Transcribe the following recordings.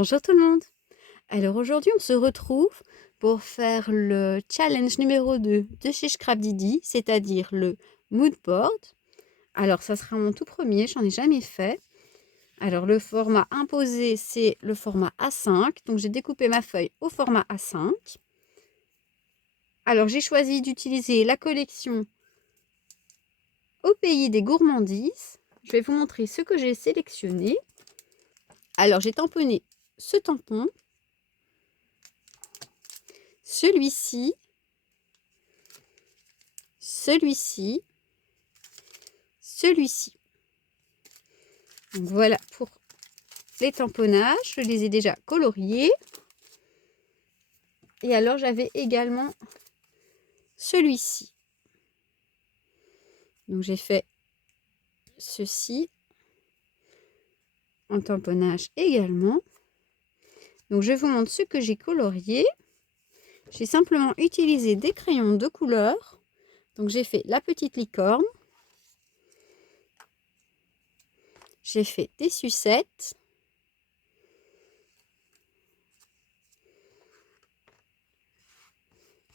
Bonjour tout le monde. Alors aujourd'hui, on se retrouve pour faire le challenge numéro 2 de chez Scrapdiddy, c'est-à-dire le mood board. Alors ça sera mon tout premier, j'en ai jamais fait. Alors le format imposé, c'est le format A5. Donc j'ai découpé ma feuille au format A5. Alors j'ai choisi d'utiliser la collection Au pays des gourmandises. Je vais vous montrer ce que j'ai sélectionné. Alors j'ai tamponné ce tampon, celui-ci, celui-ci, celui-ci. Donc voilà pour les tamponnages, je les ai déjà coloriés. Et alors j'avais également celui-ci. Donc j'ai fait ceci en tamponnage également. Donc je vous montre ce que j'ai colorié. J'ai simplement utilisé des crayons de couleur. Donc j'ai fait la petite licorne. J'ai fait des sucettes.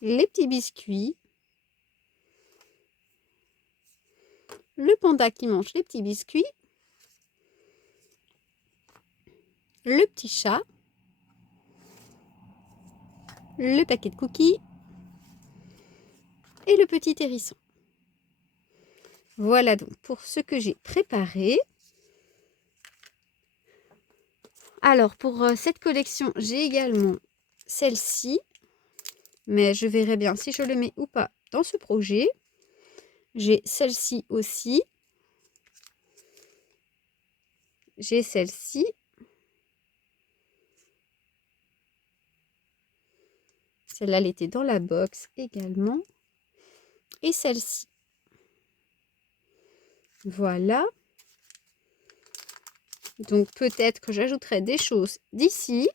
Les petits biscuits. Le panda qui mange les petits biscuits. Le petit chat. Le paquet de cookies. Et le petit hérisson. Voilà donc pour ce que j'ai préparé. Alors pour cette collection, j'ai également celle-ci. Mais je verrai bien si je le mets ou pas dans ce projet. J'ai celle-ci aussi. J'ai celle-ci. Celle-là, elle était dans la box également. Et celle-ci. Voilà. Donc peut-être que j'ajouterai des choses d'ici.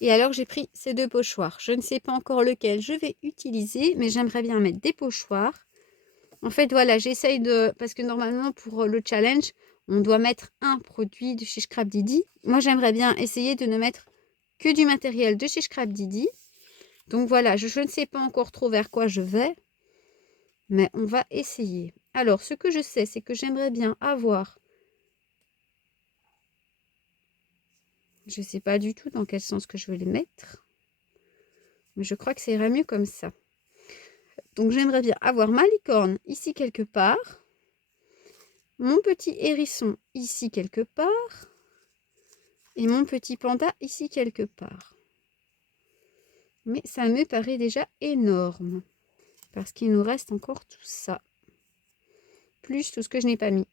Et alors j'ai pris ces deux pochoirs. Je ne sais pas encore lequel je vais utiliser, mais j'aimerais bien mettre des pochoirs. En fait, voilà, j'essaye de... Parce que normalement, pour le challenge, on doit mettre un produit de chez Scrapdiddy. Moi, j'aimerais bien essayer de ne mettre que du matériel de chez Scrapdiddy. Donc voilà, je ne sais pas encore trop vers quoi je vais, mais on va essayer. Alors, ce que je sais, c'est que j'aimerais bien avoir... Je ne sais pas du tout dans quel sens que je vais les mettre, mais je crois que ça irait mieux comme ça. Donc, j'aimerais bien avoir ma licorne ici quelque part, mon petit hérisson ici quelque part, et mon petit panda ici quelque part. Mais ça me paraît déjà énorme, parce qu'il nous reste encore tout ça, plus tout ce que je n'ai pas mis.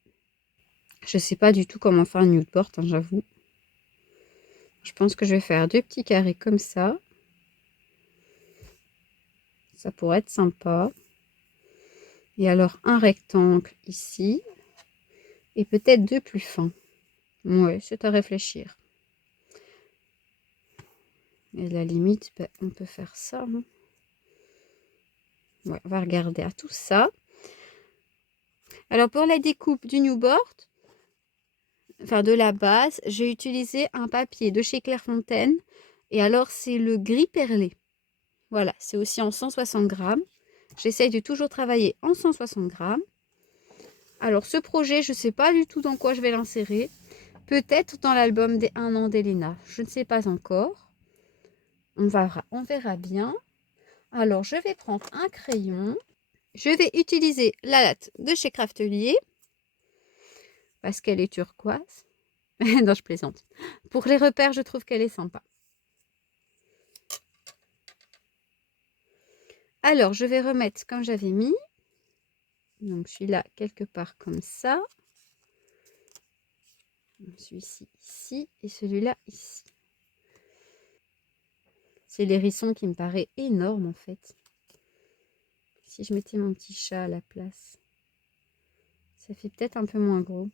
Je ne sais pas du tout comment faire un nude board, hein, j'avoue. Je pense que je vais faire deux petits carrés comme ça. Ça pourrait être sympa. Et alors un rectangle ici. Et peut-être deux plus fins. Ouais, c'est à réfléchir. Et à la limite, ben, on peut faire ça. Hein. Ouais, on va regarder à tout ça. Alors pour la découpe du new board, enfin de la base, j'ai utilisé un papier de chez Clairefontaine. Et alors c'est le gris perlé. Voilà, c'est aussi en 160 grammes. J'essaye de toujours travailler en 160 grammes. Alors ce projet, je ne sais pas du tout dans quoi je vais l'insérer. Peut-être dans l'album des 1 an d'Elena. Je ne sais pas encore. On verra bien. Alors je vais prendre un crayon. Je vais utiliser la latte de chez Craftelier. Parce qu'elle est turquoise. Non, je plaisante. Pour les repères, je trouve qu'elle est sympa. Alors je vais remettre comme j'avais mis. Donc celui-là quelque part comme ça. Celui-ci ici et celui-là ici. C'est l'hérisson qui me paraît énorme en fait. Si je mettais mon petit chat à la place, ça fait peut-être un peu moins gros.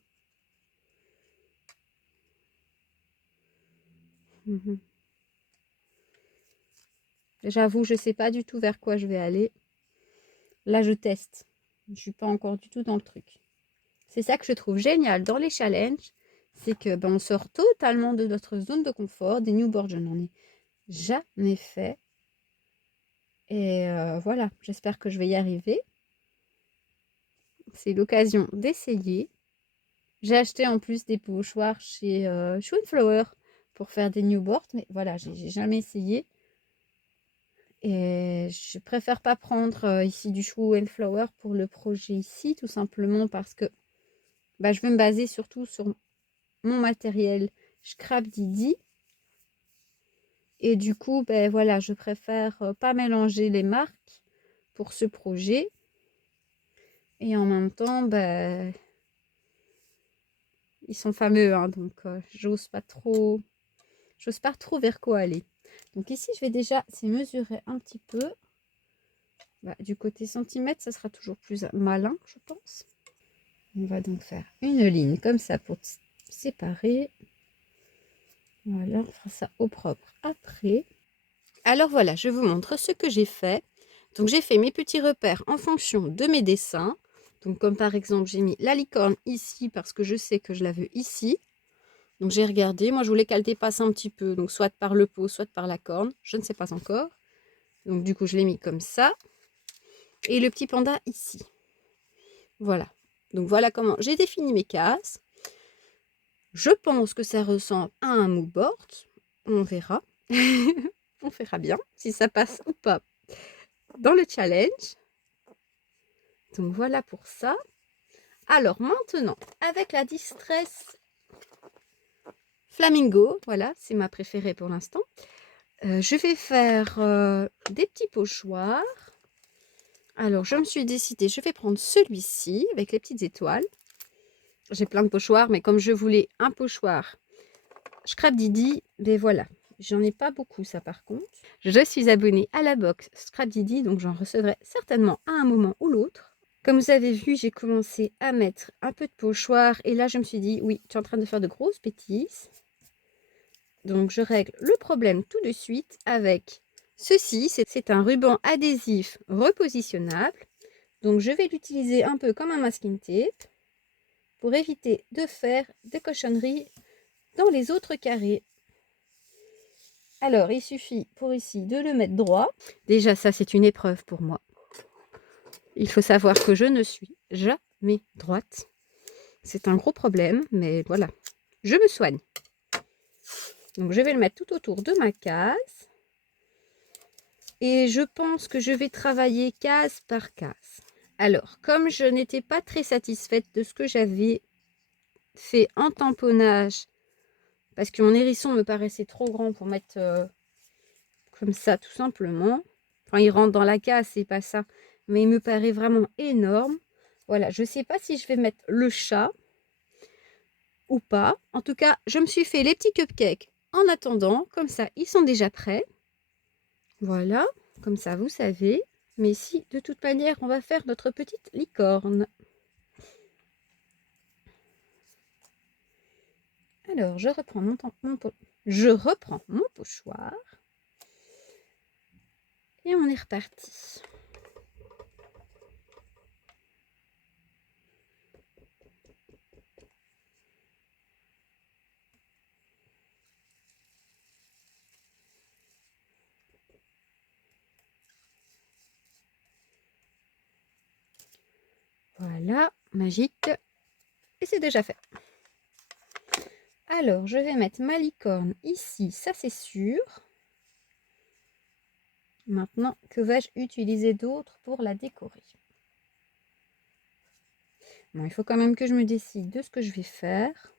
J'avoue, je ne sais pas du tout vers quoi je vais aller. Là, je teste. Je ne suis pas encore du tout dans le truc. C'est ça que je trouve génial dans les challenges. c'est que on sort totalement de notre zone de confort. Des Newboards, je n'en ai jamais fait. Et voilà, j'espère que je vais y arriver. C'est l'occasion d'essayer. J'ai acheté en plus des pochoirs chez Shoe Flower pour faire des Newboards, mais voilà, j'ai jamais essayé. Et je préfère pas prendre ici du Shoe Flower pour le projet ici, tout simplement parce que je vais me baser surtout sur mon matériel Scrap Didi. Et du coup, voilà, je préfère pas mélanger les marques pour ce projet. Et en même temps, ils sont fameux, hein, donc j'ose pas trop vers quoi aller. Donc ici, je vais déjà mesurer un petit peu. Du côté centimètre, ça sera toujours plus malin, je pense. On va donc faire une ligne comme ça pour séparer. Voilà, on fera ça au propre après. Alors voilà, je vous montre ce que j'ai fait. Donc j'ai fait mes petits repères en fonction de mes dessins. Donc comme par exemple, j'ai mis la licorne ici parce que je sais que je la veux ici. Donc j'ai regardé, moi je voulais qu'elle dépasse un petit peu, donc soit par le pot, soit par la corne, je ne sais pas encore. Donc du coup je l'ai mis comme ça. Et le petit panda ici. Voilà. Donc voilà comment j'ai défini mes cases. Je pense que ça ressemble à un mood board. On verra. On verra bien si ça passe ou pas dans le challenge. Donc voilà pour ça. Alors maintenant, avec la Distress Flamingo, voilà, c'est ma préférée pour l'instant. Je vais faire des petits pochoirs. Alors, je me suis décidée, je vais prendre celui-ci avec les petites étoiles. J'ai plein de pochoirs, mais comme je voulais un pochoir Scrap Didi, voilà. J'en ai pas beaucoup, ça par contre. Je suis abonnée à la box Scrap Didi, donc j'en recevrai certainement à un moment ou l'autre. Comme vous avez vu, j'ai commencé à mettre un peu de pochoir. Et là, je me suis dit, oui, tu es en train de faire de grosses bêtises. Donc, je règle le problème tout de suite avec ceci. C'est un ruban adhésif repositionnable. Donc, je vais l'utiliser un peu comme un masking tape pour éviter de faire des cochonneries dans les autres carrés. Alors, il suffit pour ici de le mettre droit. Déjà, ça, c'est une épreuve pour moi. Il faut savoir que je ne suis jamais droite. C'est un gros problème, mais voilà, je me soigne. Donc, je vais le mettre tout autour de ma case. Et je pense que je vais travailler case par case. Alors, comme je n'étais pas très satisfaite de ce que j'avais fait en tamponnage, parce que mon hérisson me paraissait trop grand pour mettre comme ça, tout simplement. Enfin, il rentre dans la case, c'est pas ça. Mais il me paraît vraiment énorme. Voilà, je ne sais pas si je vais mettre le chat ou pas. En tout cas, je me suis fait les petits cupcakes en attendant. Comme ça, ils sont déjà prêts. Voilà, comme ça, vous savez. Mais ici, de toute manière, on va faire notre petite licorne. Alors, je reprends mon pochoir. Et on est reparti. Voilà, magique. Et c'est déjà fait. Alors, je vais mettre ma licorne ici, ça c'est sûr. Maintenant, que vais-je utiliser d'autre pour la décorer? Bon, il faut quand même que je me décide de ce que je vais faire.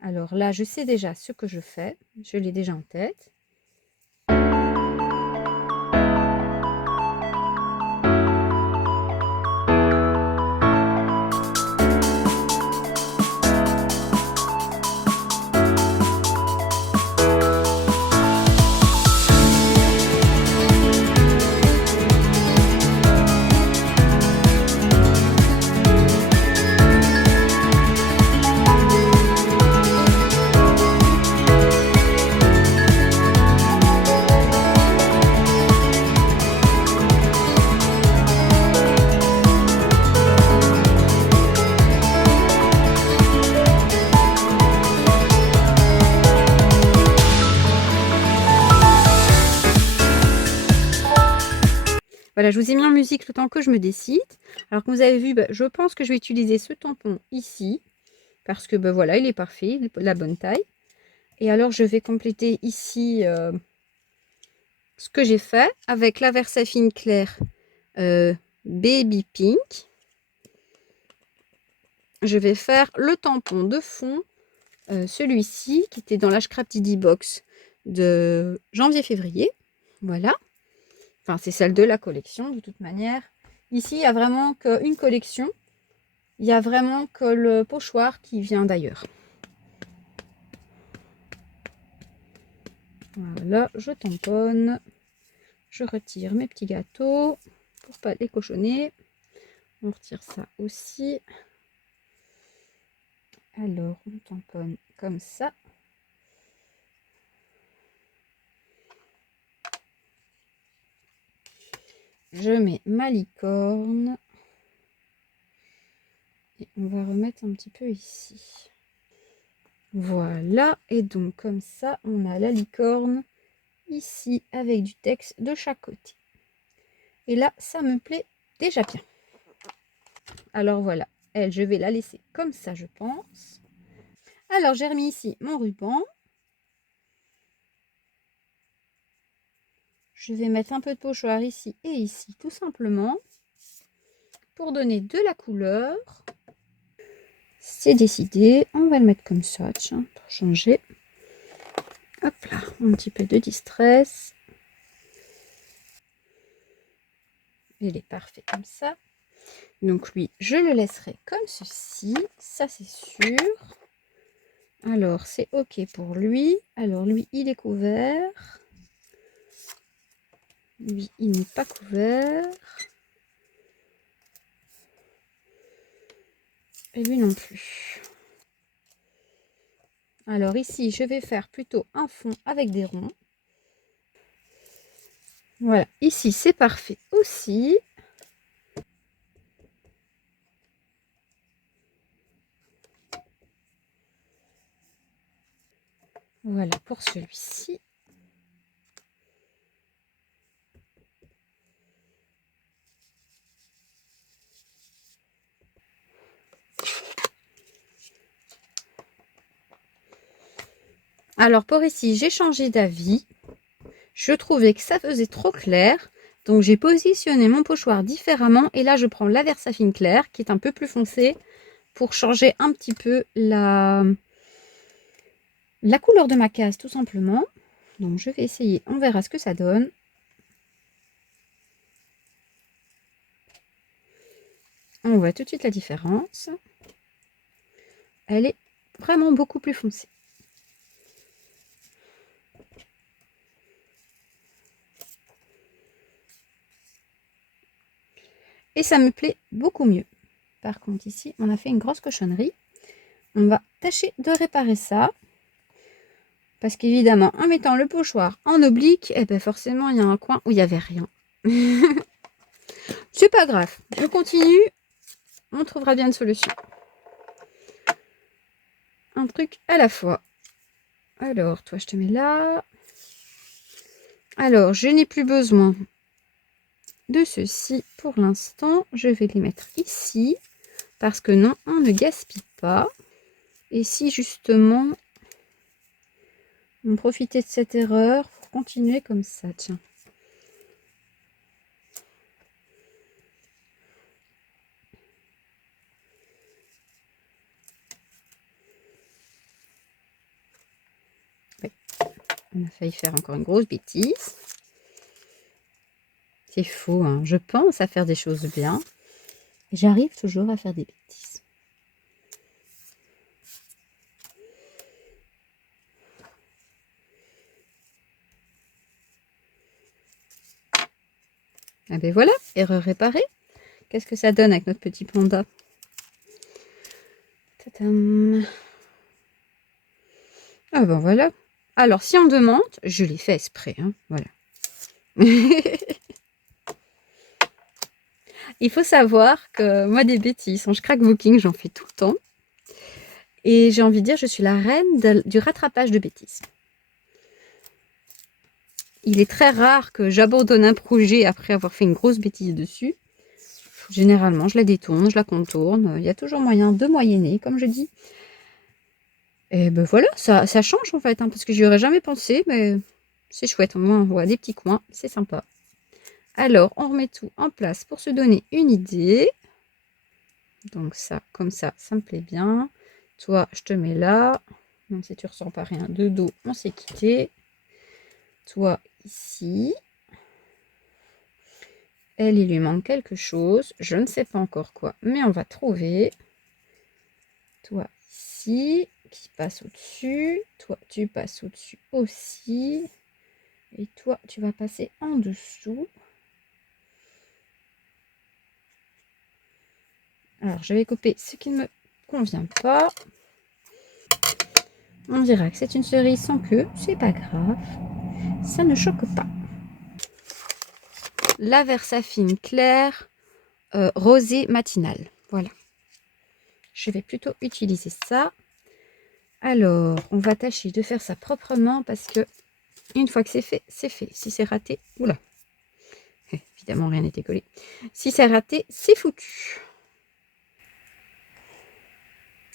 Alors là, je sais déjà ce que je fais. Je l'ai déjà en tête. Voilà, je vous ai mis en musique le temps que je me décide. Alors, comme vous avez vu, je pense que je vais utiliser ce tampon ici. Parce que, voilà, il est parfait, il est la bonne taille. Et alors, je vais compléter ici ce que j'ai fait avec la Versafine Claire Baby Pink. Je vais faire le tampon de fond, celui-ci, qui était dans la Scrap Tidy Box de janvier-février. Voilà. Enfin, c'est celle de la collection, de toute manière. Ici, il n'y a vraiment qu'une collection. Il n'y a vraiment que le pochoir qui vient d'ailleurs. Voilà, je tamponne. Je retire mes petits gâteaux pour pas les cochonner. On retire ça aussi. Alors, on tamponne comme ça. Je mets ma licorne. Et on va remettre un petit peu ici. Voilà, et donc comme ça, on a la licorne ici avec du texte de chaque côté. Et là, ça me plaît déjà bien. Alors voilà, elle, je vais la laisser comme ça, je pense. Alors, j'ai remis ici mon ruban. Je vais mettre un peu de pochoir ici et ici, tout simplement, pour donner de la couleur. C'est décidé, on va le mettre comme ça, tiens, pour changer. Hop là, un petit peu de distress. Il est parfait comme ça. Donc lui, je le laisserai comme ceci, ça c'est sûr. Alors, c'est OK pour lui. Alors, lui, il est couvert. Lui, il n'est pas couvert. Et lui non plus. Alors ici, je vais faire plutôt un fond avec des ronds. Voilà, ici, c'est parfait aussi. Voilà pour celui-ci. Alors pour ici, j'ai changé d'avis. Je trouvais que ça faisait trop clair. Donc j'ai positionné mon pochoir différemment. Et là, je prends la Versafine Claire qui est un peu plus foncée pour changer un petit peu la couleur de ma case tout simplement. Donc je vais essayer, on verra ce que ça donne. On voit tout de suite la différence. Elle est vraiment beaucoup plus foncée. Et ça me plaît beaucoup mieux. Par contre ici, on a fait une grosse cochonnerie. On va tâcher de réparer ça. Parce qu'évidemment, en mettant le pochoir en oblique, eh ben forcément, il y a un coin où il n'y avait rien. C'est pas grave. Je continue. On trouvera bien une solution. Un truc à la fois. Alors, toi, je te mets là. Alors, je n'ai plus besoin de ceci pour l'instant. Je vais les mettre ici. Parce que non, on ne gaspille pas. Et si justement, on profitait de cette erreur pour continuer comme ça, tiens. On a failli faire encore une grosse bêtise. C'est faux, hein. Je pense à faire des choses bien. Et j'arrive toujours à faire des bêtises. Ah ben voilà, erreur réparée. Qu'est-ce que ça donne avec notre petit panda? Tadam. Ah ben voilà. Alors, si on demande, je l'ai fait exprès, hein. Voilà. Il faut savoir que moi, des bêtises, en scrapbooking, j'en fais tout le temps. Et j'ai envie de dire, je suis la reine du rattrapage de bêtises. Il est très rare que j'abandonne un projet après avoir fait une grosse bêtise dessus. Généralement, je la détourne, je la contourne. Il y a toujours moyen de moyenner, comme je dis. Et ben voilà, ça change en fait, hein, parce que j'y aurais jamais pensé, mais c'est chouette. Au moins, on voit des petits coins, c'est sympa. Alors, on remet tout en place pour se donner une idée. Donc ça, comme ça me plaît bien. Toi, je te mets là. Même si tu ressens pas rien de dos, on s'est quitté. Toi, ici. Elle, il lui manque quelque chose. Je ne sais pas encore quoi, mais on va trouver. Toi, ici, qui passe au-dessus. Toi, tu passes au-dessus aussi. Et toi, tu vas passer en dessous. Alors, je vais couper ce qui ne me convient pas. On dira que c'est une cerise sans queue. C'est pas grave. Ça ne choque pas. La Versafine claire rosée matinale. Voilà. Je vais plutôt utiliser ça. Alors, on va tâcher de faire ça proprement parce que une fois que c'est fait, c'est fait. Si c'est raté, oula. Évidemment, rien n'était collé. Si c'est raté, c'est foutu.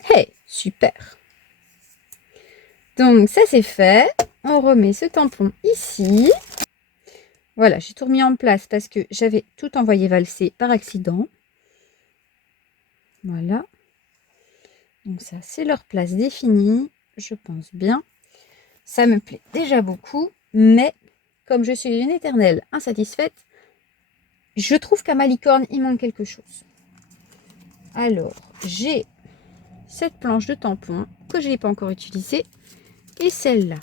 Hey, super. Donc, ça c'est fait. On remet ce tampon ici. Voilà, j'ai tout remis en place parce que j'avais tout envoyé valser par accident. Voilà. Donc ça, c'est leur place définie. Je pense bien. Ça me plaît déjà beaucoup. Mais, comme je suis une éternelle insatisfaite, je trouve qu'à ma licorne, il manque quelque chose. Alors, j'ai cette planche de tampon que je n'ai pas encore utilisée et celle-là.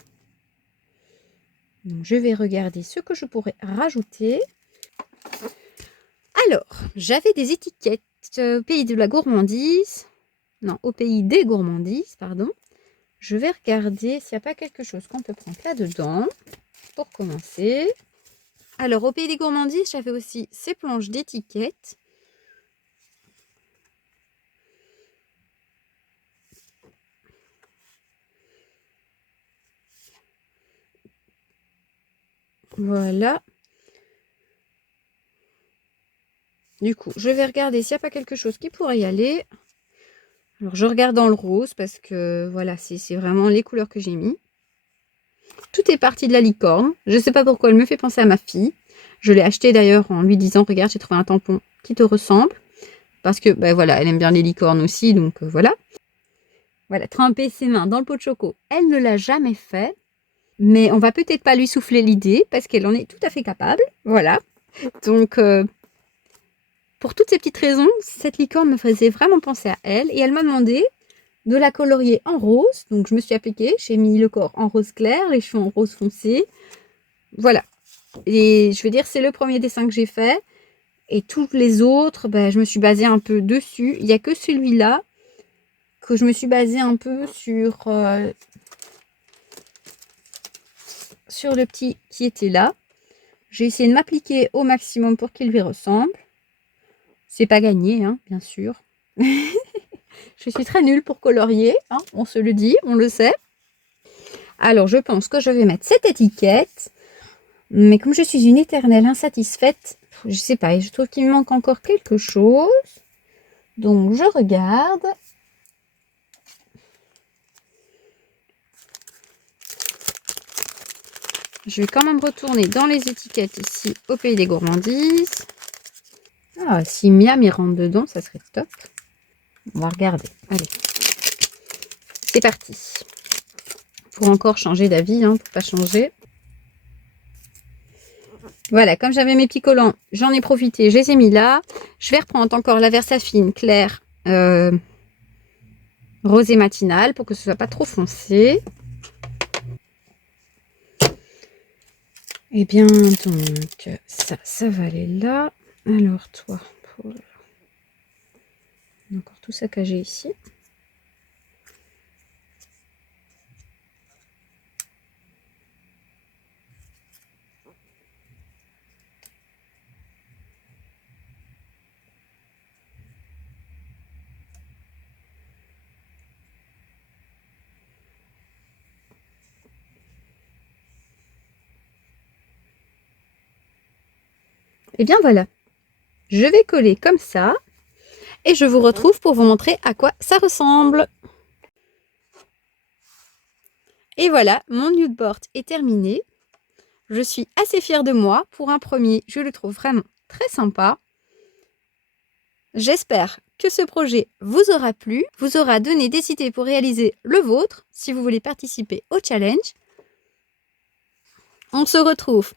Donc, je vais regarder ce que je pourrais rajouter. Alors, j'avais des étiquettes au pays de la gourmandise. Non, au pays des gourmandises, pardon. Je vais regarder s'il n'y a pas quelque chose qu'on peut prendre là-dedans pour commencer. Alors, au pays des gourmandises, j'avais aussi ces planches d'étiquettes. Voilà. Du coup, je vais regarder s'il n'y a pas quelque chose qui pourrait y aller. Alors, je regarde dans le rose parce que, voilà, c'est vraiment les couleurs que j'ai mis. Tout est parti de la licorne. Je ne sais pas pourquoi elle me fait penser à ma fille. Je l'ai acheté d'ailleurs en lui disant, regarde, j'ai trouvé un tampon qui te ressemble. Parce que, ben voilà, elle aime bien les licornes aussi, donc voilà. Voilà, tremper ses mains dans le pot de choco, elle ne l'a jamais fait. Mais on va peut-être pas lui souffler l'idée parce qu'elle en est tout à fait capable. Voilà. Donc, pour toutes ces petites raisons, cette licorne me faisait vraiment penser à elle. Et elle m'a demandé de la colorier en rose. Donc, je me suis appliquée. J'ai mis le corps en rose clair, les cheveux en rose foncé. Voilà. Et je veux dire, c'est le premier dessin que j'ai fait. Et tous les autres, ben, je me suis basée un peu dessus. Il n'y a que celui-là que je me suis basée un peu sur le petit qui était là. J'ai essayé de m'appliquer au maximum pour qu'il lui ressemble. C'est pas gagné, hein, bien sûr. Je suis très nulle pour colorier, hein, on se le dit, on le sait. Alors, je pense que je vais mettre cette étiquette. Mais comme je suis une éternelle insatisfaite, je sais pas, je trouve qu'il me manque encore quelque chose. Donc, je regarde. Je vais quand même retourner dans les étiquettes ici au pays des gourmandises. Ah, si Miam y rentre dedans, ça serait top. On va regarder. Allez, c'est parti. Pour encore changer d'avis, hein, pour pas changer. Voilà, comme j'avais mes petits collants, j'en ai profité, je les ai mis là. Je vais reprendre encore la Versafine claire rosée matinale pour que ce soit pas trop foncé. Et bien donc, ça va aller là. Alors toi, pour... encore tout saccagé ici. Et bien voilà, je vais coller comme ça et je vous retrouve pour vous montrer à quoi ça ressemble. Et voilà, mon nude board est terminé. Je suis assez fière de moi. Pour un premier, je le trouve vraiment très sympa. J'espère que ce projet vous aura plu, vous aura donné des idées pour réaliser le vôtre, si vous voulez participer au challenge. On se retrouve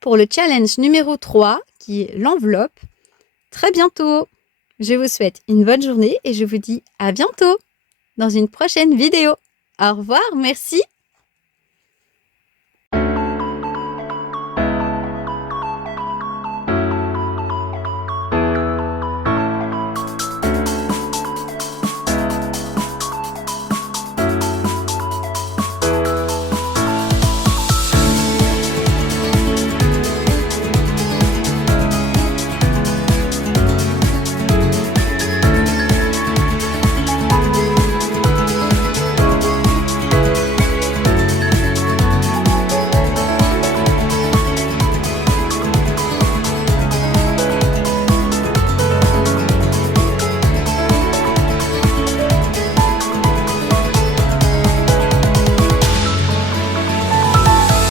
pour le challenge numéro 3, qui est l'enveloppe, très bientôt. Je vous souhaite une bonne journée et je vous dis à bientôt dans une prochaine vidéo. Au revoir, merci.